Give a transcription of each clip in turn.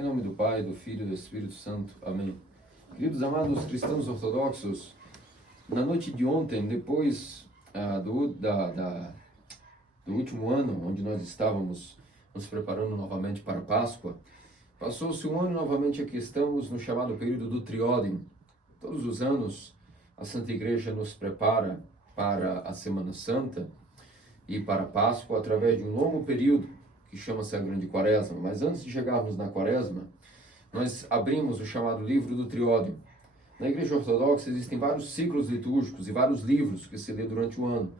Em nome do Pai, do Filho e do Espírito Santo. Amém. Queridos amados cristãos ortodoxos, na noite de ontem, depois do último ano, onde nós estávamos nos preparando novamente para a Páscoa, passou-se um ano e novamente aqui estamos no chamado período do Triódium. Todos os anos a Santa Igreja nos prepara para a Semana Santa e para a Páscoa através de um longo período que chama-se a Grande Quaresma. Mas antes de chegarmos na Quaresma, nós abrimos o chamado livro do Triódium. Na Igreja Ortodoxa existem vários ciclos litúrgicos e vários livros que se lê durante o ano.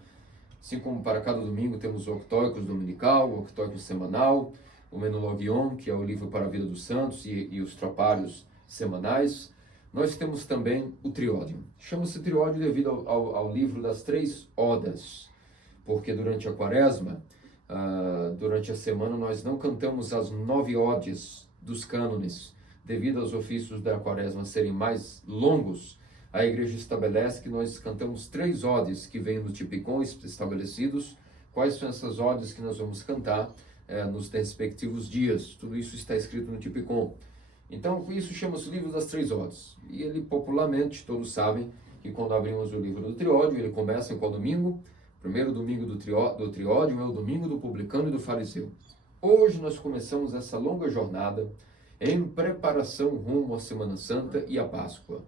Assim como para cada domingo temos o Octóicos Dominical, o Octóicos Semanal, o Menologion, que é o livro para a vida dos santos, e os tropários semanais. Nós temos também o Triódium. Chama-se Triódium devido ao livro das 3 odas, porque durante a Quaresma, durante a semana, nós não cantamos as 9 odes dos cânones, devido aos ofícios da Quaresma serem mais longos. A Igreja estabelece que nós cantamos 3 odes que vêm no Tipicon estabelecidos. Quais são essas odes que nós vamos cantar nos respectivos dias? Tudo isso está escrito no Tipicon. Então, isso chama-se o livro das 3 odes. E ele, popularmente, todos sabem que quando abrimos o livro do Triódio, ele começa em qual domingo? O primeiro domingo do Triódio é o domingo do publicano e do fariseu. Hoje nós começamos essa longa jornada em preparação rumo à Semana Santa e à Páscoa.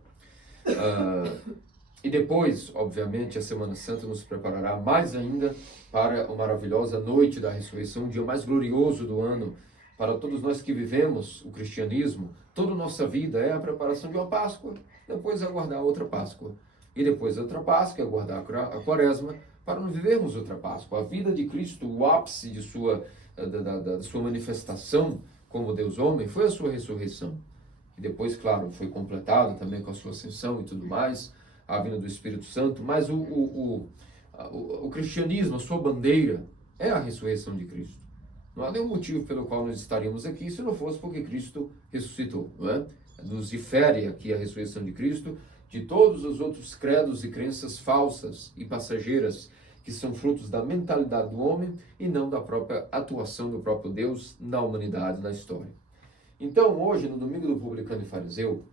E depois, obviamente, a Semana Santa nos preparará mais ainda para a maravilhosa noite da ressurreição, o dia mais glorioso do ano. Para todos nós que vivemos o cristianismo, toda a nossa vida é a preparação de uma Páscoa, depois aguardar outra Páscoa. E depois outra Páscoa, aguardar a Quaresma, para não vivermos outra Páscoa. A vida de Cristo, o ápice de da sua manifestação como Deus homem, foi a sua ressurreição. E depois, claro, foi completado também com a sua ascensão e tudo mais, a vinda do Espírito Santo, mas o cristianismo, a sua bandeira, é a ressurreição de Cristo. Não há nenhum motivo pelo qual nós estaríamos aqui se não fosse porque Cristo ressuscitou, não é? Nos difere aqui a ressurreição de Cristo de todos os outros credos e crenças falsas e passageiras que são frutos da mentalidade do homem e não da própria atuação do próprio Deus na humanidade, na história. Então, hoje, no domingo do publicano e fariseu,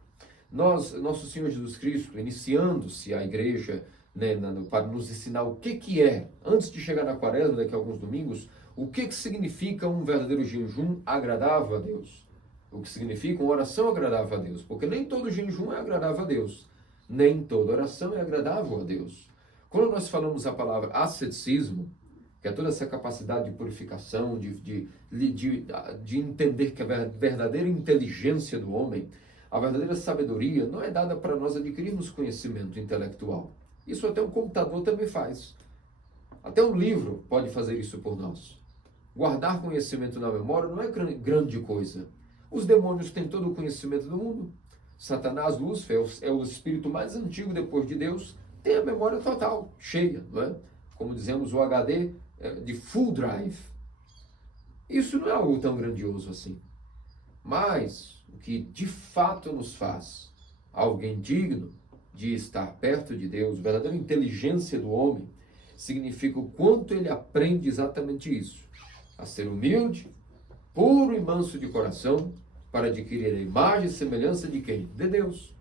nosso Senhor Jesus Cristo, iniciando-se a igreja, né, para nos ensinar o que é, antes de chegar na Quaresma, daqui a alguns domingos, o que significa um verdadeiro jejum agradável a Deus. O que significa uma oração agradável a Deus. Porque nem todo jejum é agradável a Deus. Nem toda oração é agradável a Deus. Quando nós falamos a palavra asceticismo, que é toda essa capacidade de purificação, de entender que a verdadeira inteligência do homem, a verdadeira sabedoria, não é dada para nós adquirirmos conhecimento intelectual. Isso até um computador também faz. Até um livro pode fazer isso por nós. Guardar conhecimento na memória não é grande coisa. Os demônios têm todo o conhecimento do mundo. Satanás, Lúcifer, é o espírito mais antigo depois de Deus, tem a memória total, cheia, não é? Como dizemos, o HD de full drive. Isso não é algo tão grandioso assim. Mas o que de fato nos faz alguém digno de estar perto de Deus, a verdadeira inteligência do homem, significa o quanto ele aprende exatamente isso. A ser humilde, puro e manso de coração, para adquirir a imagem e semelhança de quem? De Deus.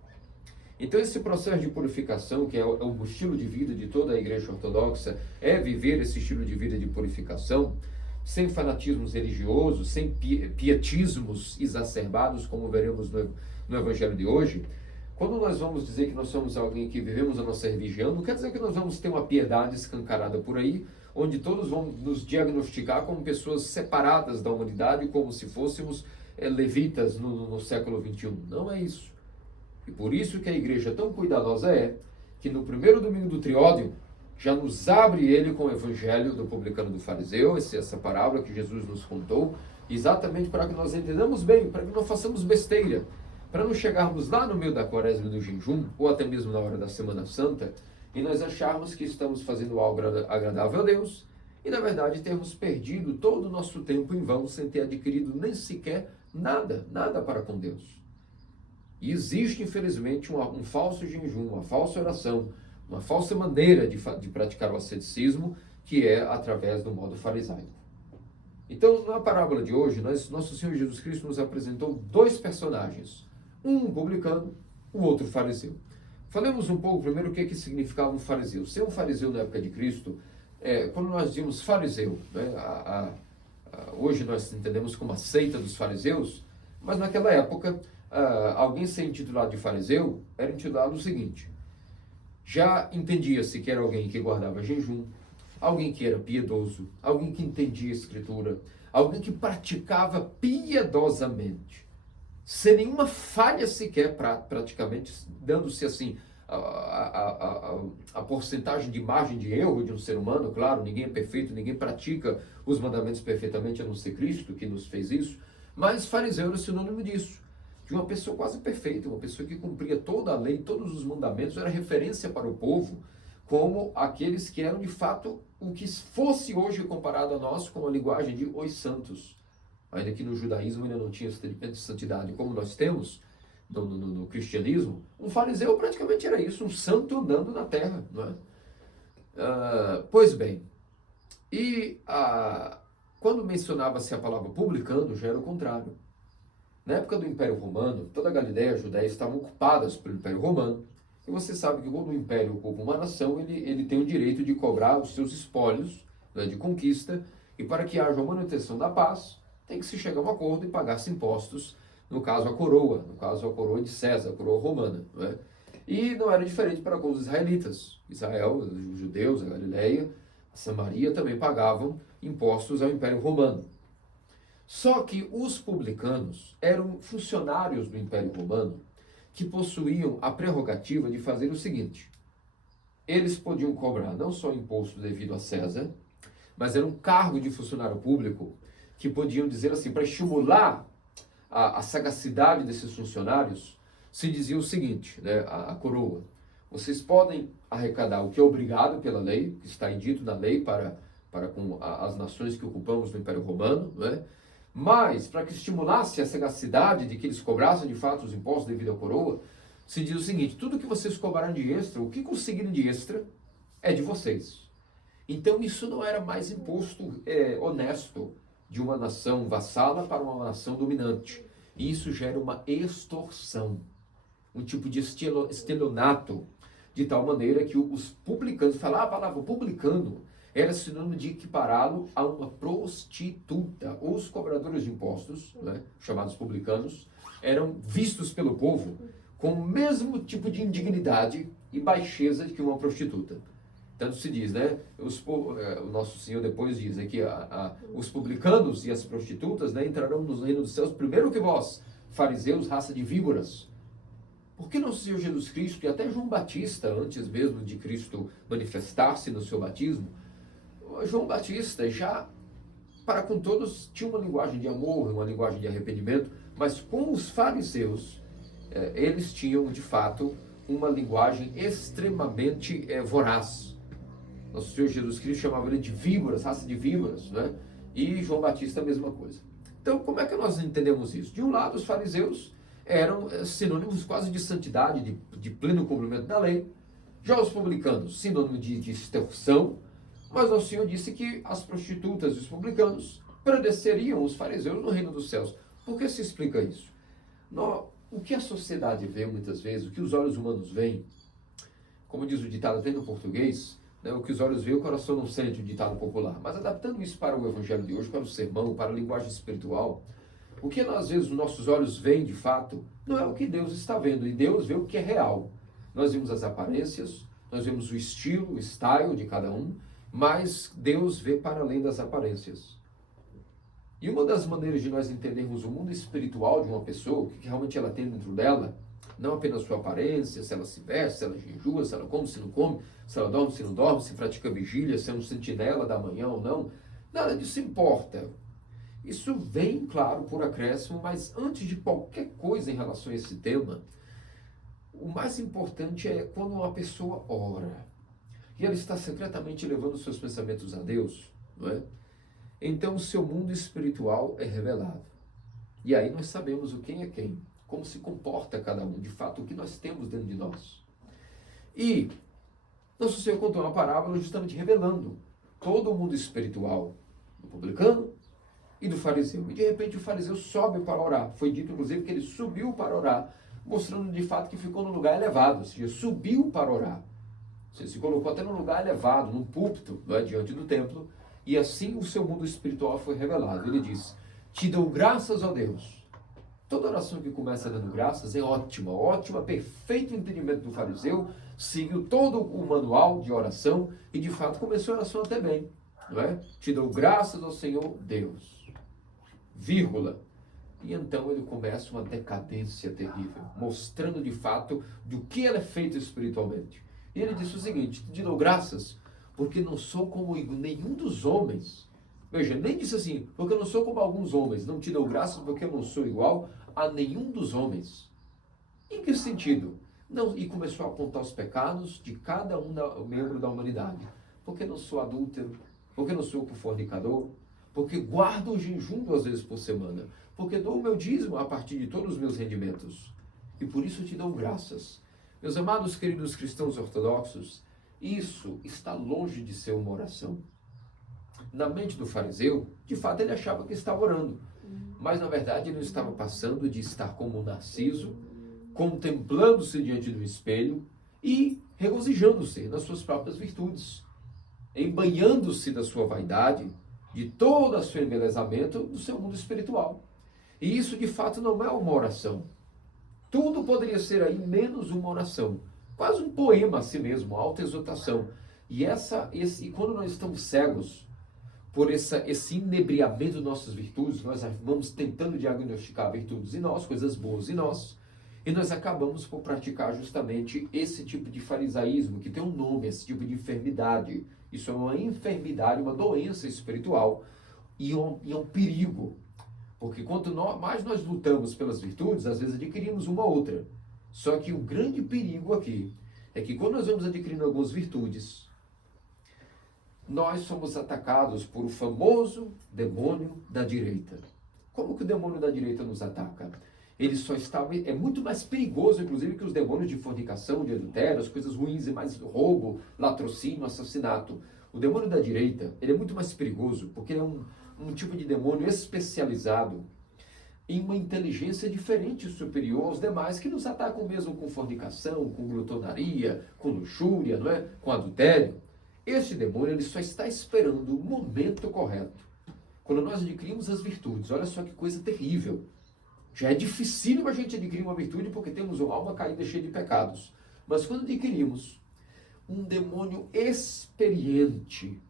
Então esse processo de purificação, que é o estilo de vida de toda a Igreja Ortodoxa, é viver esse estilo de vida de purificação, sem fanatismos religiosos, sem pietismos exacerbados, como veremos no Evangelho de hoje. Quando nós vamos dizer que nós somos alguém que vivemos a nossa religião, não quer dizer que nós vamos ter uma piedade escancarada por aí, onde todos vão nos diagnosticar como pessoas separadas da humanidade, como se fôssemos levitas no século XXI. Não é isso. E por isso que a igreja tão cuidadosa é, que no primeiro domingo do Triódio, já nos abre ele com o evangelho do publicano e do fariseu, essa parábola que Jesus nos contou, exatamente para que nós entendamos bem, para que não façamos besteira, para não chegarmos lá no meio da Quaresma e do jejum, ou até mesmo na hora da Semana Santa, e nós acharmos que estamos fazendo algo agradável a Deus, e na verdade termos perdido todo o nosso tempo em vão, sem ter adquirido nem sequer nada para com Deus. E existe, infelizmente, um falso jejum, uma falsa oração, uma falsa maneira de praticar o asceticismo, que é através do modo farisaico. Então, na parábola de hoje, nosso Senhor Jesus Cristo nos apresentou dois personagens. Um publicano, o outro fariseu. Falemos um pouco primeiro o que significava um fariseu. Ser um fariseu na época de Cristo, quando nós dizemos fariseu, né, hoje nós entendemos como a seita dos fariseus, mas naquela época, alguém ser intitulado de fariseu era intitulado o seguinte: já entendia-se que era alguém que guardava jejum, alguém que era piedoso, alguém que entendia a Escritura, alguém que praticava piedosamente, sem nenhuma falha sequer, praticamente, dando-se assim a porcentagem de margem de erro de um ser humano. Claro, ninguém é perfeito, ninguém pratica os mandamentos perfeitamente, a não ser Cristo, que nos fez isso, mas fariseu era sinônimo disso, de uma pessoa quase perfeita, uma pessoa que cumpria toda a lei, todos os mandamentos, era referência para o povo, como aqueles que eram de fato o que fosse hoje comparado a nós com a linguagem de os santos. Ainda que no judaísmo ainda não tinha esse entendimento de santidade como nós temos no cristianismo, um fariseu praticamente era isso, um santo andando na terra, não é? Pois bem, quando mencionava-se a palavra publicano, já era o contrário. Na época do Império Romano, toda a Galileia e a Judéia estavam ocupadas pelo Império Romano. E você sabe que quando o Império ocupa uma nação, ele tem o direito de cobrar os seus espólios, né, de conquista, e para que haja uma manutenção da paz, tem que se chegar a um acordo e pagar-se impostos, no caso a coroa de César, a coroa romana. Né? E não era diferente para com os israelitas. Israel, os judeus, a Galileia, a Samaria também pagavam impostos ao Império Romano. Só que os publicanos eram funcionários do Império Romano que possuíam a prerrogativa de fazer o seguinte: eles podiam cobrar não só imposto devido a César, mas era um cargo de funcionário público que podiam dizer assim, para estimular a sagacidade desses funcionários, se dizia o seguinte, né, a coroa: vocês podem arrecadar o que é obrigado pela lei, que está dito na lei para com as nações que ocupamos no Império Romano, né? Mas, para que estimulasse a sagacidade de que eles cobrassem de fato os impostos devido à coroa, se diz o seguinte: tudo que vocês cobrarem de extra, o que conseguirem de extra, é de vocês. Então, isso não era mais imposto honesto de uma nação vassala para uma nação dominante. E isso gera uma extorsão, um tipo de estelionato, de tal maneira que os publicanos, falar a palavra publicano, era sinônimo de equipará-lo a uma prostituta. Os cobradores de impostos, né, chamados publicanos, eram vistos pelo povo com o mesmo tipo de indignidade e baixeza que uma prostituta. Tanto se diz, né? O nosso Senhor depois diz que os publicanos e as prostitutas, né, entrarão no reino dos céus primeiro que vós, fariseus, raça de víboras. Porque nosso Senhor Jesus Cristo, e até João Batista, antes mesmo de Cristo manifestar-se no seu batismo, João Batista já, para com todos, tinha uma linguagem de amor, uma linguagem de arrependimento, mas com os fariseus, eles tinham, de fato, uma linguagem extremamente voraz. Nosso Senhor Jesus Cristo chamava ele de víboras, raça de víboras, né? E João Batista a mesma coisa. Então, como é que nós entendemos isso? De um lado, os fariseus eram sinônimos quase de santidade, de pleno cumprimento da lei. Já os publicanos, sinônimo de extorsão. Mas o Senhor disse que as prostitutas e os publicanos predeceriam os fariseus no reino dos céus. Por que se explica isso? O que a sociedade vê muitas vezes, o que os olhos humanos veem, como diz o ditado até no português, né, o que os olhos veem, o coração não sente, o ditado popular. Mas adaptando isso para o evangelho de hoje, para o sermão, para a linguagem espiritual, o que às vezes os nossos olhos veem de fato, não é o que Deus está vendo, e Deus vê o que é real. Nós vemos as aparências, nós vemos o estilo, o style de cada um, mas Deus vê para além das aparências. E uma das maneiras de nós entendermos o mundo espiritual de uma pessoa, o que realmente ela tem dentro dela, não apenas sua aparência, se ela se veste, se ela jejua, se ela come, se não come, se ela dorme, se não dorme, se pratica vigília, se é um sentinela da manhã ou não, nada disso importa. Isso vem, claro, por acréscimo, mas antes de qualquer coisa em relação a esse tema, o mais importante é quando uma pessoa ora e ela está secretamente levando seus pensamentos a Deus, não é? Então o seu mundo espiritual é revelado. E aí nós sabemos o quem é quem, como se comporta cada um, de fato, o que nós temos dentro de nós. E nosso Senhor contou uma parábola justamente revelando todo o mundo espiritual do publicano e do fariseu. E de repente o fariseu sobe para orar. Foi dito, inclusive, que ele subiu para orar, mostrando de fato que ficou num lugar elevado, ou seja, subiu para orar. Você se colocou até num lugar elevado, num púlpito, diante do templo, e assim o seu mundo espiritual foi revelado. Ele diz: te dou graças, ó Deus. Toda oração que começa dando graças é ótima, ótima, perfeito entendimento do fariseu, seguiu todo o manual de oração e de fato começou a oração até bem. Não é? Te dou graças ao Senhor Deus, vírgula. E então ele começa uma decadência terrível, mostrando de fato do que ele é feito espiritualmente. E ele disse o seguinte: te dou graças porque não sou como nenhum dos homens. Veja, nem disse assim, porque eu não sou como alguns homens. Não te dou graças porque eu não sou igual a nenhum dos homens. Em que sentido? Não, e começou a apontar os pecados de cada membro da humanidade. Porque não sou adúltero, porque não sou fornicador, porque guardo o jejum 2 vezes por semana, porque dou o meu dízimo a partir de todos os meus rendimentos. E por isso te dou graças. Meus amados queridos cristãos ortodoxos, isso está longe de ser uma oração. Na mente do fariseu, de fato ele achava que estava orando, mas na verdade ele não estava passando de estar como um Narciso, contemplando-se diante do espelho e regozijando-se nas suas próprias virtudes, embanhando-se da sua vaidade, de todo o seu embelezamento do seu mundo espiritual. E isso de fato não é uma oração. Tudo poderia ser aí menos uma oração, quase um poema a si mesmo, autoexaltação. E quando nós estamos cegos por esse inebriamento de nossas virtudes, nós vamos tentando diagnosticar virtudes em nós, coisas boas em nós, e nós acabamos por praticar justamente esse tipo de farisaísmo, que tem um nome, esse tipo de enfermidade. Isso é uma enfermidade, uma doença espiritual, e é um perigo. Porque quanto mais nós lutamos pelas virtudes, às vezes adquirimos uma outra. Só que o grande perigo aqui é que quando nós vamos adquirindo algumas virtudes, nós somos atacados por o famoso demônio da direita. Como que o demônio da direita nos ataca? Ele é muito mais perigoso, inclusive, que os demônios de fornicação, de adultério, as coisas ruins e mais roubo, latrocínio, assassinato. O demônio da direita, ele é muito mais perigoso, porque ele é um tipo de demônio especializado em uma inteligência diferente e superior aos demais, que nos atacam mesmo com fornicação, com glutonaria, com luxúria, não é? Com adultério. Este demônio, ele só está esperando o momento correto. Quando nós adquirimos as virtudes, olha só que coisa terrível. Já é dificílimo a gente adquirir uma virtude porque temos uma alma caída cheia de pecados. Mas quando adquirimos, um demônio experiente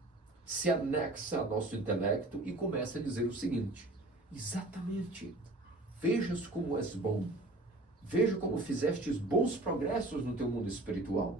se anexa ao nosso intelecto e começa a dizer o seguinte: exatamente, vejas como és bom, veja como fizestes bons progressos no teu mundo espiritual.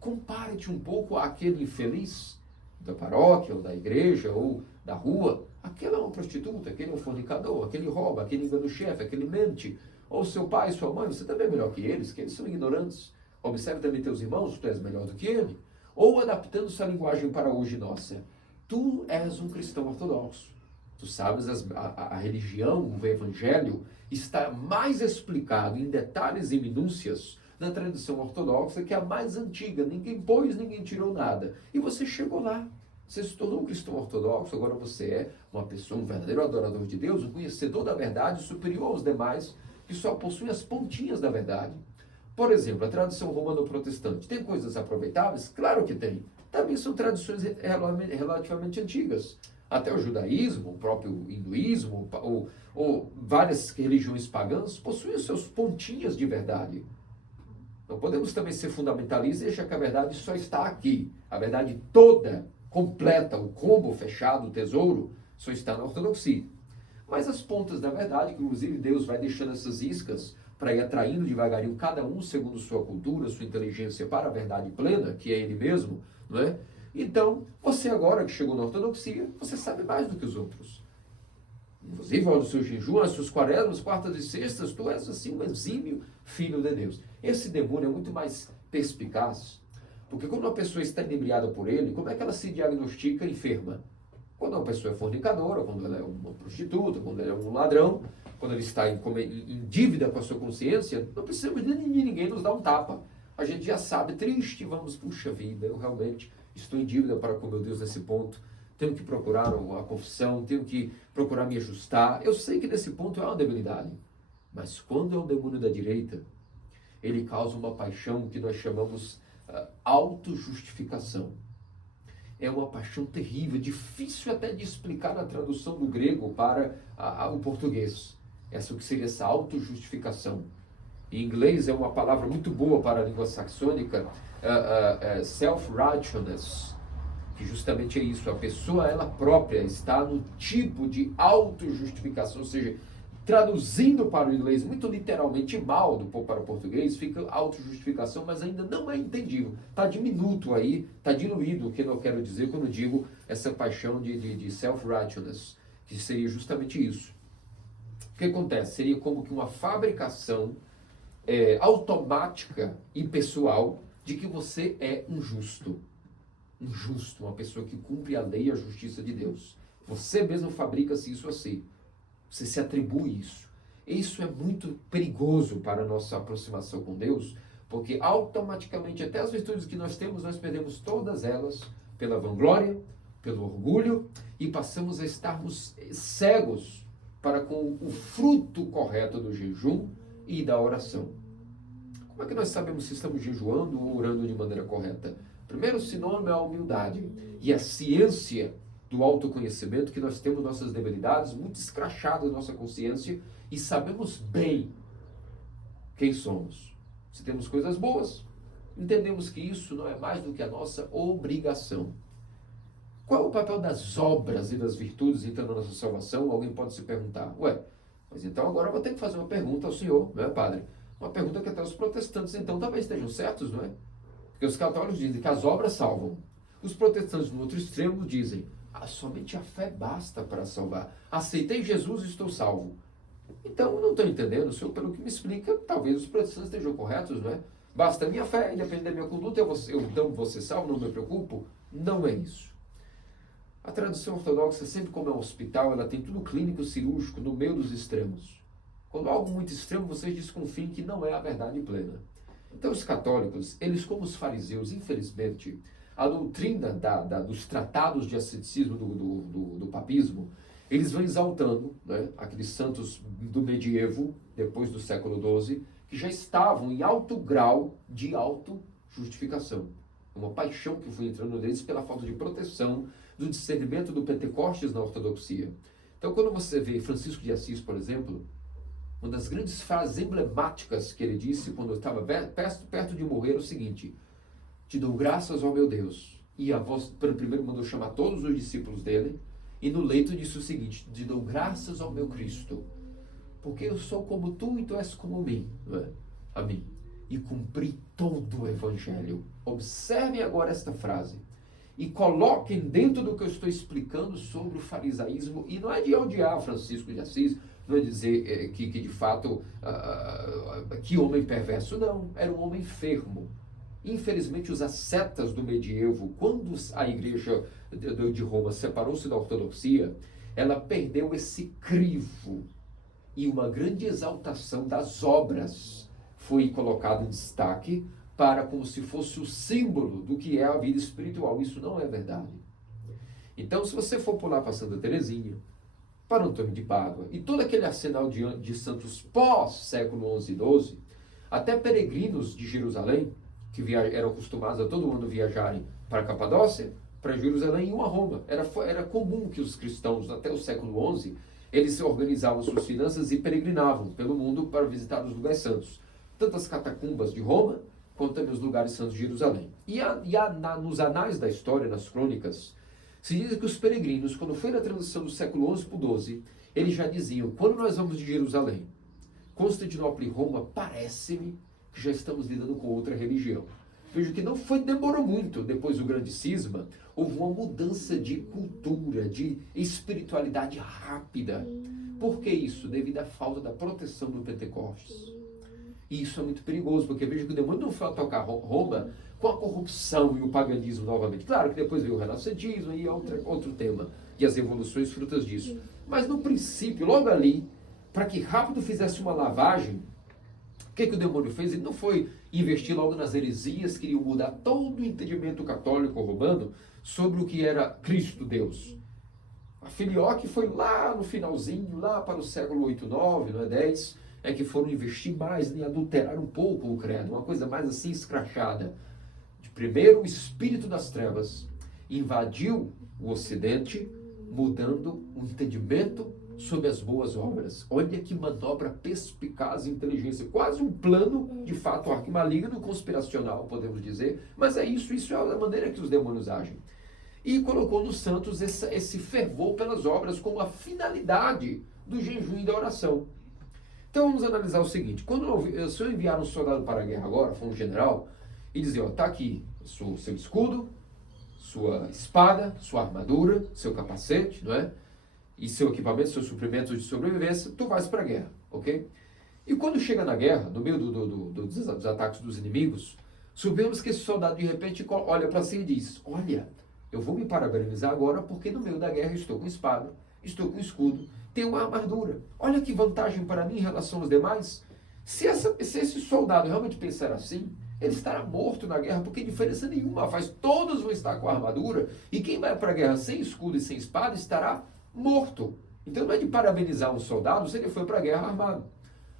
Compare-te um pouco àquele infeliz da paróquia, ou da igreja, ou da rua. Aquele é uma prostituta, aquele é um fornicador, aquele rouba, aquele engana o chefe, aquele mente. Ou seu pai, sua mãe, você também é melhor que eles são ignorantes. Observe também teus irmãos, tu és melhor do que ele. Ou adaptando sua linguagem para hoje nossa. Tu és um cristão ortodoxo. Tu sabes, a religião, o evangelho, está mais explicado em detalhes e minúcias na tradição ortodoxa, que é a mais antiga. Ninguém pôs, ninguém tirou nada. E você chegou lá. Você se tornou um cristão ortodoxo, agora você é uma pessoa, um verdadeiro adorador de Deus, um conhecedor da verdade, superior aos demais, que só possuem as pontinhas da verdade. Por exemplo, a tradição romano-protestante tem coisas aproveitáveis? Claro que tem. Também são tradições relativamente antigas. Até o judaísmo, o próprio hinduísmo, ou várias religiões pagãs possuem os seus pontinhas de verdade. Não podemos também ser fundamentalistas e achar que a verdade só está aqui. A verdade toda, completa, o combo fechado, o tesouro, só está na ortodoxia. Mas as pontas da verdade, que inclusive Deus vai deixando essas iscas para ir atraindo devagarinho cada um segundo sua cultura, sua inteligência para a verdade plena, que é Ele mesmo, não é? Então, você agora que chegou na ortodoxia, você sabe mais do que os outros. Inclusive, ao seu jejum, as suas quaresmas, quartas e sextas, tu és assim um exímio filho de Deus. Esse demônio é muito mais perspicaz, porque quando uma pessoa está inebriada por ele, como é que ela se diagnostica enferma? Quando uma pessoa é fornicadora, quando ela é uma prostituta, quando ela é um ladrão, quando ele está em dívida com a sua consciência, não precisamos de ninguém nos dar um tapa. A gente já sabe, triste, puxa vida, eu realmente estou em dívida para com meu Deus nesse ponto. tenho que procurar a confissão, tenho que procurar me ajustar. Eu sei que nesse ponto é uma debilidade. Mas quando é o demônio da direita, ele causa uma paixão que nós chamamos autojustificação. É uma paixão terrível, difícil até de explicar na tradução do grego para o português. Essa que seria essa autojustificação. Em inglês é uma palavra muito boa para a língua saxônica, self-righteousness, que justamente é isso, a pessoa ela própria está no tipo de autojustificação, ou seja, traduzindo para o inglês muito literalmente mal para o português, fica autojustificação, mas ainda não é entendível. Está diminuto aí, está diluído o que eu quero dizer quando digo essa paixão de self-righteousness, que seria justamente isso. O que acontece? Seria como que uma fabricação automática e pessoal de que você é um justo, uma pessoa que cumpre a lei e a justiça de Deus. Você mesmo fabrica-se isso a si. Você se atribui isso. Isso é muito perigoso para a nossa aproximação com Deus, porque automaticamente, até as virtudes que nós temos, nós perdemos todas elas pela vanglória, pelo orgulho, e passamos a estarmos cegos para com o fruto correto do jejum e da oração. Como é que nós sabemos se estamos jejuando ou orando de maneira correta? Primeiro sinônimo é a humildade e a ciência do autoconhecimento, que nós temos nossas debilidades muito escrachadas na nossa consciência e sabemos bem quem somos. Se temos coisas boas, entendemos que isso não é mais do que a nossa obrigação. Qual é o papel das obras e das virtudes então na nossa salvação? Alguém pode se perguntar, mas então agora eu vou ter que fazer uma pergunta ao senhor, não é, padre? Uma pergunta que até os protestantes então talvez estejam certos, não é? Porque os católicos dizem que as obras salvam. Os protestantes no outro extremo dizem, somente a fé basta para salvar. Aceitei Jesus e estou salvo. Então, não estou entendendo, o senhor, pelo que me explica, talvez os protestantes estejam corretos, não é? Basta a minha fé, independente da minha conduta, então vou ser salvo, não me preocupo. Não é isso. A tradição ortodoxa, sempre como é um hospital, ela tem tudo clínico, cirúrgico, no meio dos extremos. Quando há algo muito extremo, vocês desconfiem que não é a verdade plena. Então, os católicos, eles como os fariseus, infelizmente, a doutrina dos tratados de asceticismo do papismo, eles vão exaltando, né, aqueles santos do medievo, depois do século XII, que já estavam em alto grau de autojustificação. Uma paixão que foi entrando neles pela falta de proteção do discernimento do Pentecostes na ortodoxia. Então, quando você vê Francisco de Assis, por exemplo, uma das grandes frases emblemáticas que ele disse quando estava perto de morrer é o seguinte: te dou graças ao meu Deus. E a voz, primeiro mandou chamar todos os discípulos dele, e no leito disse o seguinte: te dou graças ao meu Cristo, porque eu sou como tu e tu és como mim, não é? A mim. E cumpri todo o evangelho. Observem agora esta frase. E coloquem dentro do que eu estou explicando sobre o farisaísmo, e não é de odiar Francisco de Assis, não é dizer que de fato, que homem perverso, não, era um homem enfermo. Infelizmente, os ascetas do medievo, quando a igreja de Roma separou-se da ortodoxia, ela perdeu esse crivo, e uma grande exaltação das obras foi colocada em destaque, para como se fosse o símbolo do que é a vida espiritual. Isso não é verdade. Então, se você for pular para Santa Teresinha, para Antônio de Pádua, e todo aquele arsenal de santos pós-século XI e XII, até peregrinos de Jerusalém, que eram acostumados a todo ano viajarem para a Capadócia, para Jerusalém e uma Roma. Era comum que os cristãos, até o século XI, eles organizavam suas finanças e peregrinavam pelo mundo para visitar os lugares santos. Tanto as catacumbas de Roma, quanto também os lugares santos de Jerusalém. Nos anais da história, nas crônicas, se diz que os peregrinos, quando foi na transição do século XI para o XII, eles já diziam, quando nós vamos de Jerusalém, Constantinopla e Roma, parece-me que já estamos lidando com outra religião. Veja que demorou muito, depois do grande cisma, houve uma mudança de cultura, de espiritualidade rápida. Por que isso? Devido à falta da proteção do Pentecostes. E isso é muito perigoso, porque veja que o demônio não foi tocar Roma com a corrupção e o paganismo novamente. Claro que depois veio o renascentismo e outro tema, e as evoluções frutas disso. Mas no princípio, logo ali, para que rápido fizesse uma lavagem, o que o demônio fez? Ele não foi investir logo nas heresias, queria mudar todo o entendimento católico romano sobre o que era Cristo Deus. A filioque foi lá no finalzinho, lá para o século 8, 9, não é 10, é que foram investir mais em adulterar um pouco o credo, uma coisa mais assim escrachada. De primeiro, o espírito das trevas invadiu o Ocidente, mudando o entendimento sobre as boas obras. Olha que manobra perspicaz e inteligência, quase um plano, de fato, arquimaligno, conspiracional, podemos dizer, mas é isso é a maneira que os demônios agem. E colocou nos santos esse fervor pelas obras como a finalidade do jejum e da oração. Então vamos analisar o seguinte: se eu enviar um soldado para a guerra agora, for um general, e dizer, ó, tá aqui seu escudo, sua espada, sua armadura, seu capacete, não é? E seu equipamento, seus suprimentos de sobrevivência, tu vais para a guerra, ok? E quando chega na guerra, no meio dos ataques dos inimigos, sabemos que esse soldado de repente olha para si e diz, olha, eu vou me parabenizar agora porque no meio da guerra estou com espada, estou com escudo, tenho uma armadura. Olha que vantagem para mim em relação aos demais. Se esse soldado realmente pensar assim, ele estará morto na guerra, porque diferença nenhuma faz. Todos vão estar com a armadura, e quem vai para a guerra sem escudo e sem espada estará morto. Então não é de parabenizar um soldado se ele foi para a guerra armado.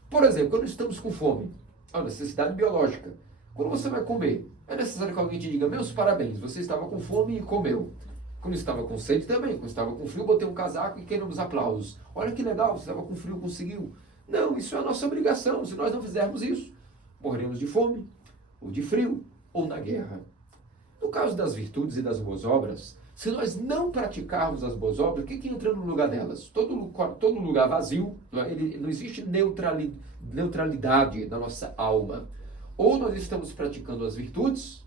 Por exemplo, quando estamos com fome, é uma necessidade biológica. Quando você vai comer, é necessário que alguém te diga, meus parabéns, você estava com fome e comeu. Quando estava com sede também, quando estava com frio, botei um casaco e queremos aplausos. Olha que legal, você estava com frio, conseguiu. Não, isso é a nossa obrigação. Se nós não fizermos isso, morreremos de fome, ou de frio, ou na guerra. No caso das virtudes e das boas obras, se nós não praticarmos as boas obras, o que entra no lugar delas? Todo lugar vazio, não existe neutralidade na nossa alma. Ou nós estamos praticando as virtudes,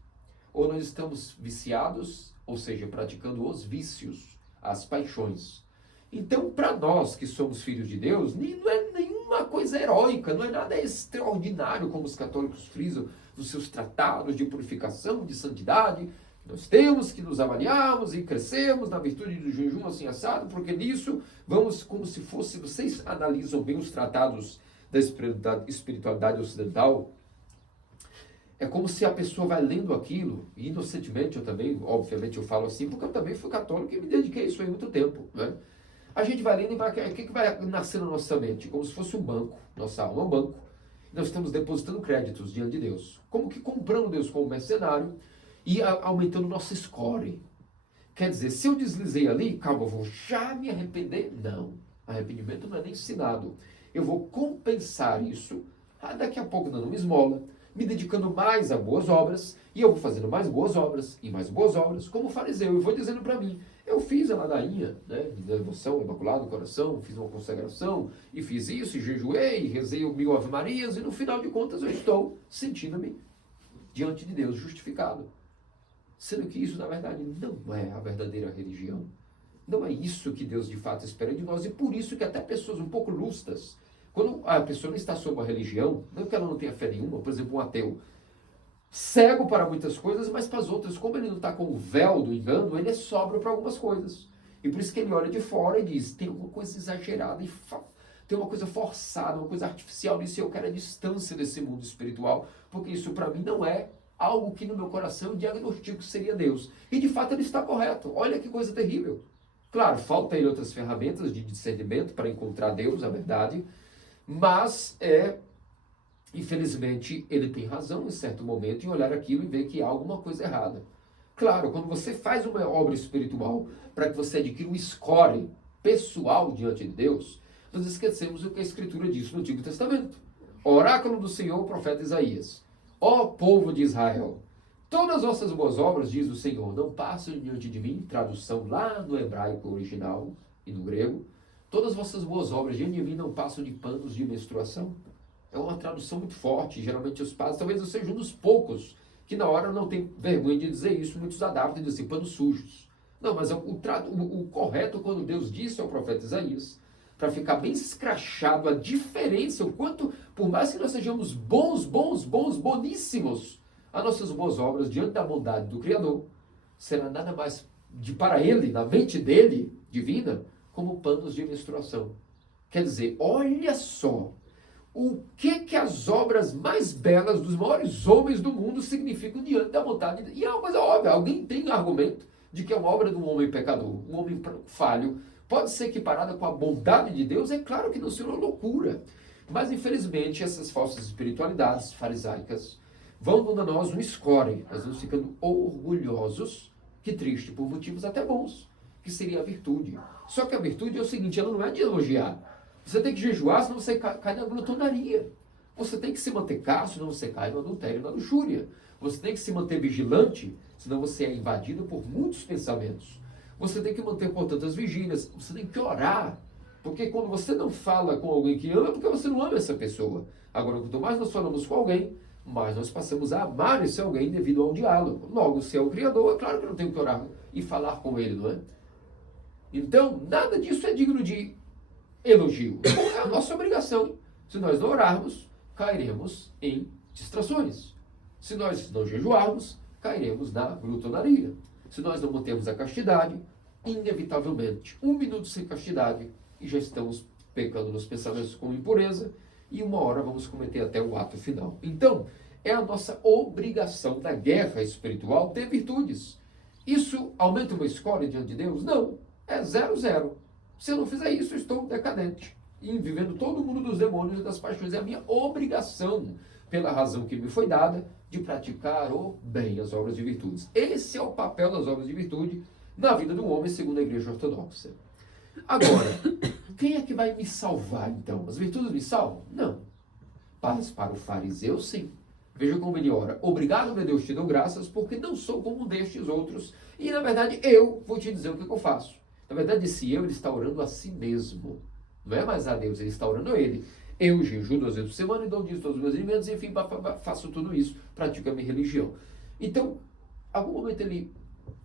ou nós estamos viciados, ou seja, praticando os vícios, as paixões. Então, para nós que somos filhos de Deus, não é nenhuma coisa heróica, não é nada extraordinário, como os católicos frisam nos seus tratados de purificação, de santidade. Nós temos que nos avaliarmos e crescermos na virtude do jejum assim assado, porque nisso vamos como se fosse, vocês analisam bem os tratados da espiritualidade ocidental, é como se a pessoa vai lendo aquilo, e inocentemente eu também, obviamente eu falo assim, porque eu também fui católico e me dediquei a isso aí há muito tempo, né? A gente vai lendo e vai, o que vai nascer na nossa mente? Como se fosse um banco, nossa alma é um banco, nós estamos depositando créditos diante de Deus, como que comprando Deus como mercenário e aumentando o nosso score. Quer dizer, se eu deslizei ali, calma, eu vou já me arrepender? Não, arrependimento não é nem ensinado. Eu vou compensar isso, daqui a pouco dando uma esmola, me dedicando mais a boas obras, e eu vou fazendo mais boas obras, e mais boas obras, como fariseu, eu vou dizendo para mim, eu fiz a ladainha, né, de devoção, imaculado coração, fiz uma consagração, e fiz isso, e jejuei, e rezei 1000 Ave Marias, e no final de contas eu estou sentindo-me diante de Deus justificado. Sendo que isso, na verdade, não é a verdadeira religião. Não é isso que Deus, de fato, espera de nós, e por isso que até pessoas um pouco lustas, quando a pessoa não está sob uma religião, não que ela não tenha fé nenhuma, por exemplo, um ateu, cego para muitas coisas, mas para as outras, como ele não está com o véu do engano, ele é sóbrio para algumas coisas. E por isso que ele olha de fora e diz, tem alguma coisa exagerada, e tem uma coisa forçada, uma coisa artificial nisso, e eu quero a distância desse mundo espiritual, porque isso para mim não é algo que no meu coração eu diagnostico que seria Deus. E de fato ele está correto. Olha que coisa terrível. Claro, falta ele outras ferramentas de discernimento para encontrar Deus, a verdade, mas infelizmente ele tem razão em certo momento em olhar aquilo e ver que há alguma coisa errada. Claro, quando você faz uma obra espiritual para que você adquira um score pessoal diante de Deus, nós esquecemos o que a Escritura diz no Antigo Testamento. Oráculo do Senhor, o profeta Isaías. Ó povo de Israel, todas as vossas boas obras, diz o Senhor, não passam diante de mim, tradução lá no hebraico original e no grego, todas as vossas boas obras diante de mim não passam de panos de menstruação. É uma tradução muito forte, geralmente os padres, talvez eu seja um dos poucos, que na hora não tem vergonha de dizer isso, muitos adaptam e dizem assim, panos sujos. Não, mas o correto quando Deus disse ao profeta Isaías, para ficar bem escrachado a diferença, o quanto, por mais que nós sejamos boníssimos, as nossas boas obras diante da bondade do Criador, será nada mais para ele, na mente dele, divina, como panos de menstruação. Quer dizer, olha só, o que as obras mais belas dos maiores homens do mundo significam diante da vontade de Deus. E é uma coisa óbvia, alguém tem argumento de que é uma obra de um homem pecador, um homem falho, pode ser equiparada com a bondade de Deus? É claro que não seria uma loucura. Mas, infelizmente, essas falsas espiritualidades farisaicas vão dando a nós um score. Nós vamos ficando orgulhosos, que triste, por motivos até bons, que seria a virtude. Só que a virtude é o seguinte, ela não é de elogiar. Você tem que jejuar, senão você cai na glutonaria. Você tem que se manter casto, senão você cai no adultério e na luxúria. Você tem que se manter vigilante, senão você é invadido por muitos pensamentos. Você tem que manter, portanto, as vigílias. Você tem que orar. Porque quando você não fala com alguém que ama, é porque você não ama essa pessoa. Agora, quanto mais nós falamos com alguém, mais nós passamos a amar esse alguém devido ao diálogo. Logo, se é o Criador, é claro que eu não tenho que orar e falar com ele, não é? Então, nada disso é digno de elogio. É a nossa obrigação. Se nós não orarmos, cairemos em distrações. Se nós não jejuarmos, cairemos na glutonaria. Se nós não mantermos a castidade, inevitavelmente, 1 minuto sem castidade, e já estamos pecando nos pensamentos com impureza, e uma hora vamos cometer até o ato final. Então, é a nossa obrigação da guerra espiritual ter virtudes. Isso aumenta uma escolha diante de Deus? Não. É 0-0. Se eu não fizer isso, eu estou decadente. E vivendo todo o mundo dos demônios e das paixões. É a minha obrigação, pela razão que me foi dada, de praticar o bem, as obras de virtudes. Esse é o papel das obras de virtude na vida do homem, segundo a Igreja Ortodoxa. Agora, quem é que vai me salvar, então? As virtudes me salvam? Não. Mas para o fariseu, sim. Veja como ele ora. Obrigado, meu Deus, te dou graças, porque não sou como um destes outros. E, na verdade, eu vou te dizer o que eu faço. Na verdade, esse eu, ele está orando a si mesmo. Não é mais a Deus, ele está orando a ele. Eu jejuo 2 vezes por semana e dou dízimo todos os meus alimentos, enfim, faço tudo isso, pratico a minha religião. Então, algum momento ele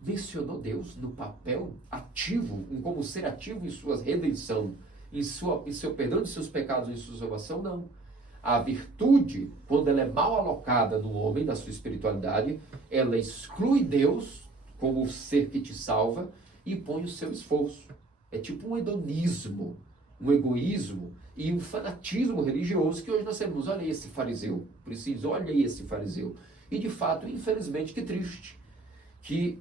mencionou Deus no papel ativo, em como ser ativo em sua redenção, em seu perdão de seus pecados, em sua salvação? Não. A virtude, quando ela é mal alocada no homem, da sua espiritualidade, ela exclui Deus como o ser que te salva e põe o seu esforço. É tipo um hedonismo, um egoísmo e um fanatismo religioso que hoje nós temos. Olha esse fariseu, preciso, olha esse fariseu. E de fato, infelizmente, que triste, que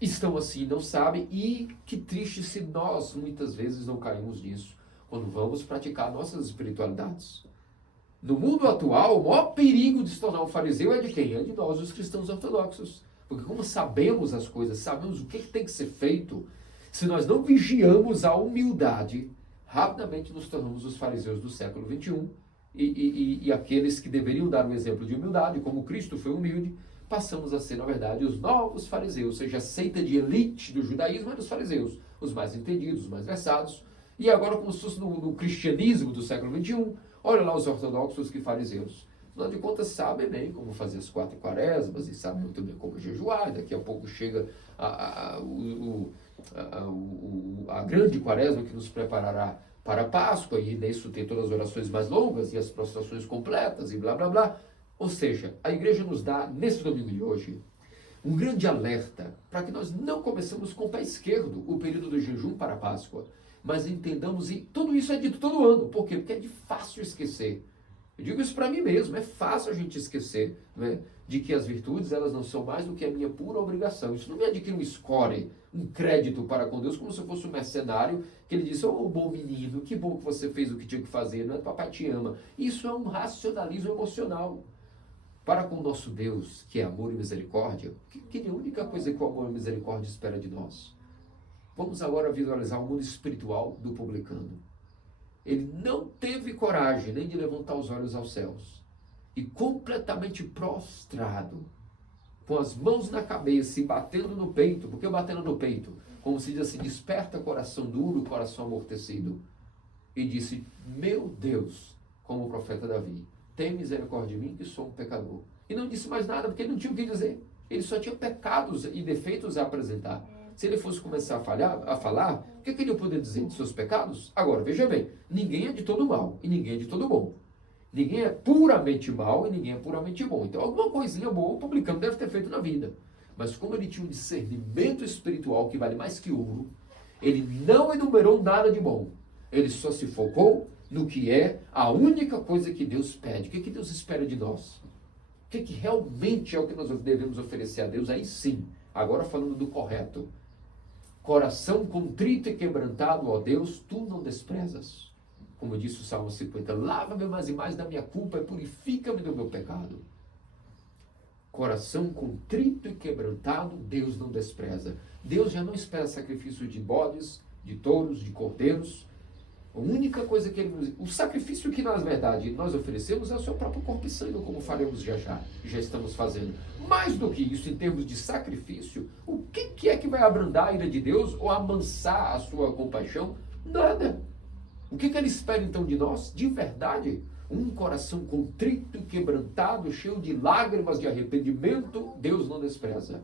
estão assim, não sabem, e que triste se nós muitas vezes não caímos nisso, quando vamos praticar nossas espiritualidades. No mundo atual, o maior perigo de se tornar um fariseu é de quem? É de nós, os cristãos ortodoxos. Porque como sabemos as coisas, sabemos o que tem que ser feito, se nós não vigiamos a humildade, rapidamente nos tornamos os fariseus do século XXI e aqueles que deveriam dar um exemplo de humildade, como Cristo foi humilde, passamos a ser, na verdade, os novos fariseus, ou seja, a seita de elite do judaísmo é dos fariseus, os mais entendidos, os mais versados, e agora como se fosse no cristianismo do século XXI, olha lá os ortodoxos que fariseus. Afinal de contas, sabem bem como fazer as 4 quaresmas e sabem muito bem como jejuar. Daqui a pouco chega a grande quaresma que nos preparará para a Páscoa, e nisso tem todas as orações mais longas e as prostrações completas e blá blá blá. Ou seja, a igreja nos dá, nesse domingo de hoje, um grande alerta para que nós não começamos com o pé esquerdo o período do jejum para a Páscoa, mas entendamos, e tudo isso é dito todo ano. Por quê? Porque é de fácil esquecer. Eu digo isso para mim mesmo, é fácil a gente esquecer, né, de que as virtudes elas não são mais do que a minha pura obrigação. Isso não me adquire um score, um crédito para com Deus, como se eu fosse um mercenário, que ele disse, ô bom menino, que bom que você fez o que tinha que fazer, não é? Papai te ama. Isso é um racionalismo emocional. Para com o nosso Deus, que é amor e misericórdia, que é a única coisa que o amor e a misericórdia espera de nós. Vamos agora visualizar o mundo espiritual do publicano. Ele não teve coragem nem de levantar os olhos aos céus. E completamente prostrado, com as mãos na cabeça e batendo no peito. Por que batendo no peito? Como se diz assim, desperta coração duro, coração amortecido. E disse, meu Deus, como o profeta Davi, tem misericórdia de mim que sou um pecador. E não disse mais nada, porque ele não tinha o que dizer. Ele só tinha pecados e defeitos a apresentar. Se ele fosse começar a falar, o que ele ia poder dizer de seus pecados? Agora, veja bem, ninguém é de todo mal e ninguém é de todo bom. Ninguém é puramente mal e ninguém é puramente bom. Então, alguma coisinha boa o publicano deve ter feito na vida. Mas como ele tinha um discernimento espiritual que vale mais que ouro, ele não enumerou nada de bom. Ele só se focou no que é a única coisa que Deus pede. O que Deus espera de nós? O que realmente é o que nós devemos oferecer a Deus? Aí sim, Agora falando do correto. Coração contrito e quebrantado, ó Deus, tu não desprezas. Como disse o Salmo 50, lava-me mais e mais da minha culpa e purifica-me do meu pecado. Coração contrito e quebrantado, Deus não despreza. Deus já não espera sacrifício de bodes, de touros, de cordeiros. A única coisa que o sacrifício que, na verdade, nós oferecemos é o seu próprio corpo e sangue, como faremos já estamos fazendo. Mais do que isso, em termos de sacrifício, o que é que vai abrandar a ira de Deus ou amansar a sua compaixão? Nada. O que ele espera então de nós? De verdade, um coração contrito e quebrantado, cheio de lágrimas de arrependimento, Deus não despreza.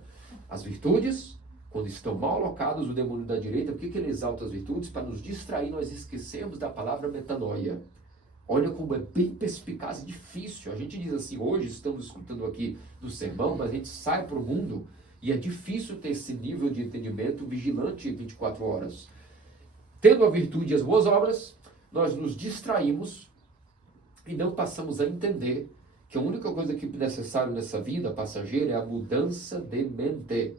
As virtudes, quando estão mal alocados, o demônio da direita, por que ele exalta as virtudes? Para nos distrair, nós esquecemos da palavra metanoia. Olha como é bem perspicaz e difícil. A gente diz assim, hoje estamos escutando aqui do sermão, mas a gente sai para o mundo e é difícil ter esse nível de entendimento vigilante 24 horas. Tendo a virtude e as boas obras, nós nos distraímos e não passamos a entender que a única coisa que é necessária nessa vida passageira é a mudança de mente,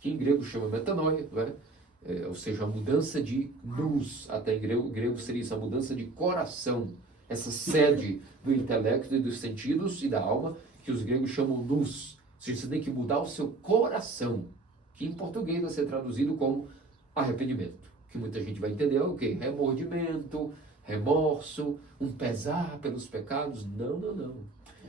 que em grego chama metanoia, não é? Ou seja, a mudança de nous, até em grego seria isso, a mudança de coração, essa sede do intelecto e dos sentidos e da alma, que os gregos chamam nous. Ou seja, você tem que mudar o seu coração, que em português vai ser traduzido como arrependimento, que muita gente vai entender, o quê? Remordimento, remorso, um pesar pelos pecados. Não, não, não.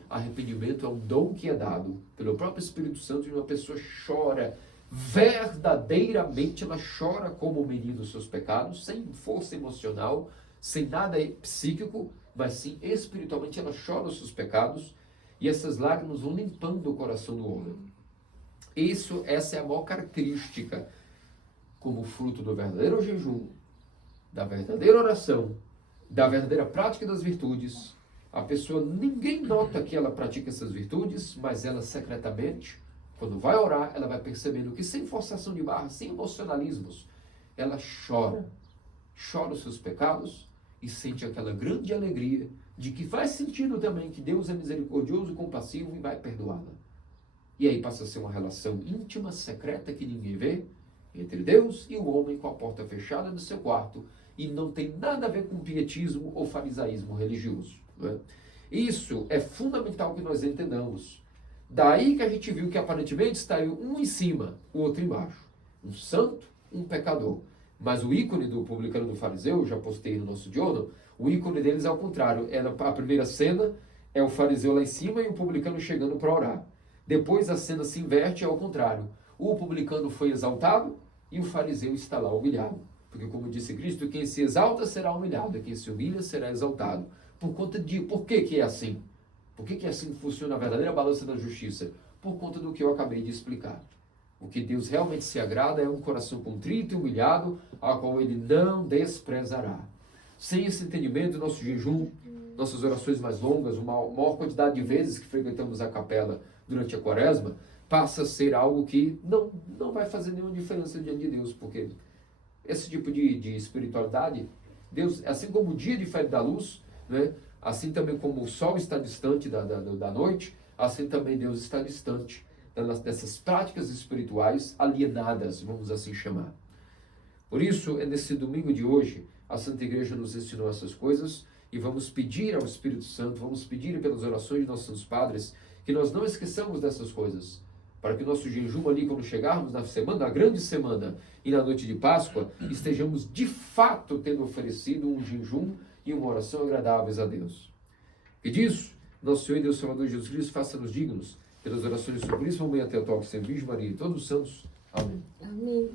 Arrependimento é um dom que é dado pelo próprio Espírito Santo e uma pessoa chora, verdadeiramente ela chora como o menino dos seus pecados, sem força emocional, sem nada psíquico, mas sim espiritualmente ela chora os seus pecados e essas lágrimas vão limpando o coração do homem. Essa é a maior característica como fruto do verdadeiro jejum, da verdadeira oração, da verdadeira prática das virtudes. A pessoa, ninguém nota que ela pratica essas virtudes, mas ela secretamente, quando vai orar, ela vai percebendo que sem forçação de barra, sem emocionalismos, ela chora os seus pecados e sente aquela grande alegria de que faz sentido também que Deus é misericordioso e compassivo e vai perdoá-la. E aí passa a ser uma relação íntima, secreta, que ninguém vê, entre Deus e o homem com a porta fechada no seu quarto, e não tem nada a ver com pietismo ou farisaísmo religioso. Não é? Isso é fundamental que nós entendamos. Daí que a gente viu que aparentemente está um em cima, o outro embaixo. Um santo, um pecador. Mas o ícone do publicano do fariseu, já postei no nosso diálogo, o ícone deles é ao contrário. A primeira cena é o fariseu lá em cima e o publicano chegando para orar. Depois a cena se inverte, é ao contrário. O publicano foi exaltado e o fariseu está lá humilhado. Porque, como disse Cristo, quem se exalta será humilhado, e quem se humilha será exaltado. Por que é assim? Por que assim funciona a verdadeira balança da justiça? Por conta do que eu acabei de explicar. O que Deus realmente se agrada é um coração contrito e humilhado, ao qual Ele não desprezará. Sem esse entendimento, nosso jejum, nossas orações mais longas, uma maior quantidade de vezes que frequentamos a capela durante a quaresma, passa a ser algo que não vai fazer nenhuma diferença diante de Deus, porque esse tipo de espiritualidade, Deus, assim como o dia difere da luz, né? Assim também como o sol está distante da noite, assim também Deus está distante dessas práticas espirituais alienadas, vamos assim chamar. Por isso, nesse domingo de hoje, a Santa Igreja nos ensinou essas coisas e vamos pedir ao Espírito Santo, vamos pedir pelas orações de nossos padres, que nós não esqueçamos dessas coisas, para que o nosso jejum ali, quando chegarmos na grande semana e na noite de Páscoa, estejamos de fato tendo oferecido um jejum e uma oração agradáveis a Deus. E disso, nosso Senhor e Deus Salvador Jesus Cristo, faça-nos dignos pelas orações do Santíssimo Mãe até o toque, Virgem Maria e todos os santos. Amém. Amém.